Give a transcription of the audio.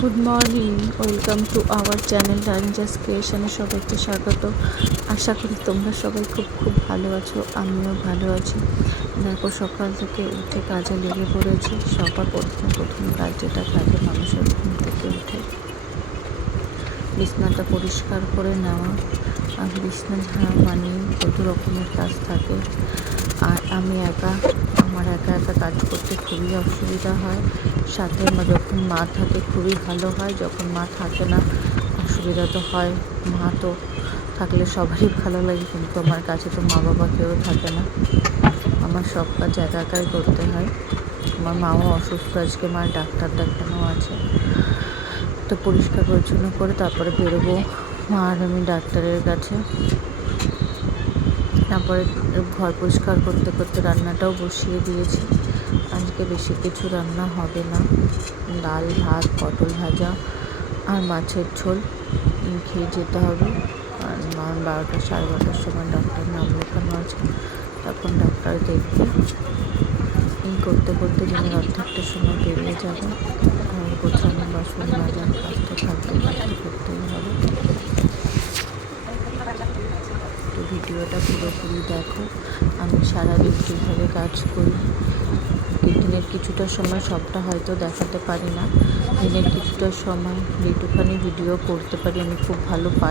Good morning welcome to our channel Ranja's ক্রিয়েশনে সবাইকে স্বাগত। আশা করি তোমরা সবাই খুব খুব ভালো আছো, আমিও ভালো আছি। দেখো, সকাল থেকে উঠে কাজে লেগে পড়েছি। সবার প্রথম প্রথম কাজ যেটা থাকে, মানুষের ঘুম থেকে উঠে। বিছনাটা পরিষ্কার করে নেওয়া। আর বিছনা ঝাড়া মানে কত রকমের কাজ থাকে। আর আমি একা আমার একা একা কাজ করতে খুবই অসুবিধা হয়। সাথে যখন মা থাকে খুবই ভালো হয়, যখন মা থাকে না, অসুবিধা তো হয়। মা তো থাকলে সবারই ভালো লাগে, কিন্তু আমার কাছে তো মা বাবা কেউ থাকে না। আমার সব কাজ একা একাই করতে হয়। আমার মাও অসুস্থ, আজকে মার ডাক্তার দেখানো আছে। তো পরিষ্কার পরিচ্ছন্ন করে তারপরে বেরোবো। মা আর আমি ডাক্তারের কাছে। তারপরে ঘর পরিষ্কার করতে করতে রান্নাটাও বসিয়ে দিয়েছি। আজকে বেশি কিছু রান্না হবে না। ডাল ভাত, পটল ভাজা আর মাছের ঝোল খেয়ে যেতে হবে। আর বারোটা সাড়ে বারোটার সময় ডাক্তার নাম লেখানো আছে। তখন ডাক্তার দেখবে। এই করতে করতে দিনের অর্ধেকটা সময় বেরিয়ে যাবে। ঘর গোছানো বাসন মাজা কাজ তো থাকবে কাজ তো করতেই হবে তো ভিডিওটা পুরোপুরি দেখো। আমি সারাদিন কীভাবে কাজ করি, দিনের কিছুটা সময় সবটা হয়তো দেখাতে পারি না। দিনের কিছুটা সময় যেটুখানি ভিডিও করতে পারি, আমি খুব ভালো পারি।